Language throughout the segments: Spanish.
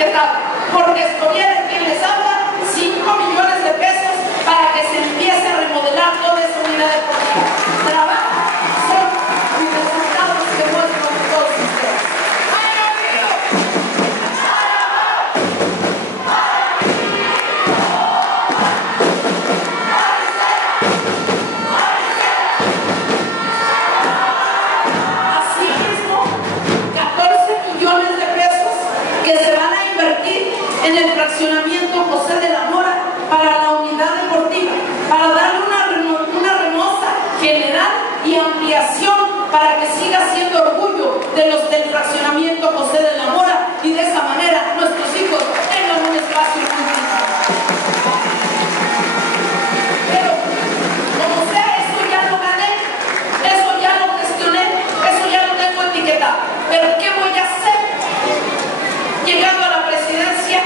etiquetado, porque Escorial es quien les habla, 5 millones de pesos para que se empiece a remodelar toda esa unidad deportiva. Trabajo, son mis resultados que muestro a todos ustedes. Asimismo, 14 millones de pesos que se van a invertir en el fraccionamiento José de la Mora para la unidad deportiva, para darle una remoza general y ampliación para que siga siendo orgullo de los del fraccionamiento José de la Mora y de esa manera nuestros hijos tengan un espacio público. Pero como sea, eso ya lo gané, eso ya lo gestioné, eso ya lo tengo etiquetado. Pero ¿qué voy a hacer? Llegando a la presidencia,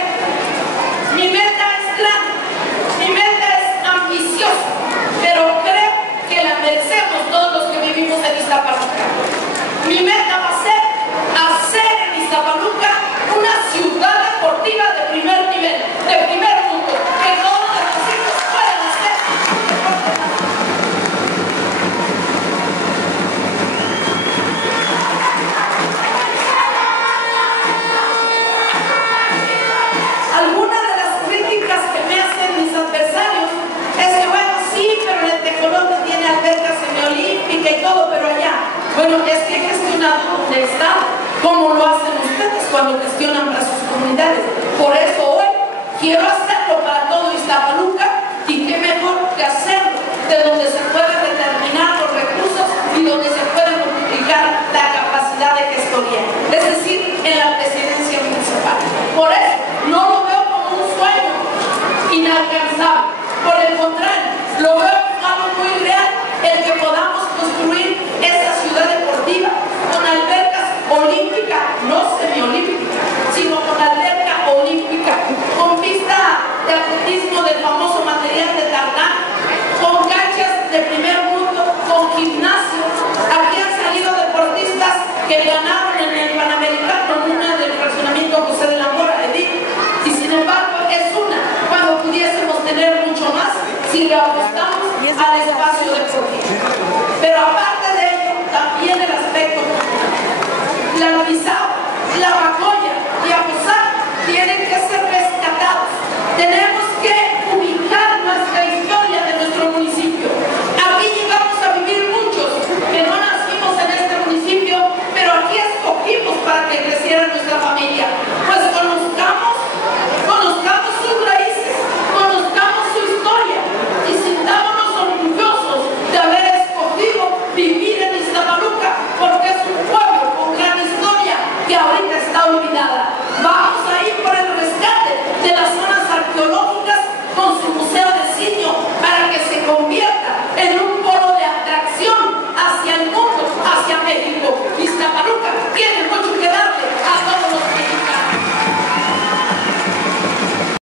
mi meta es grande, mi meta es ambiciosa, pero creo que la merecemos todos los que vivimos en Iztapaluca. Mi meta va a ser hacer en Iztapaluca una ciudad deportiva de primer nivel, de primer mundo, que todos nuestros hijos puedan hacer deporte. Algunas de las críticas que me hacen mis adversarios es que, bueno, sí, pero en el Tecolote tiene alberca semiolímpica y todo, pero allá, bueno, es que he gestionado donde está, como lo hacen ustedes cuando gestionan para sus comunidades. Por eso hoy quiero hacerlo para todo Iztapaluca, y qué mejor que hacerlo de donde se pueden determinar los recursos y donde se puede multiplicar la capacidad de gestoría, es decir, en la presidencia municipal. Por eso no lo veo como un sueño inalcanzable, por el contrario, lo veo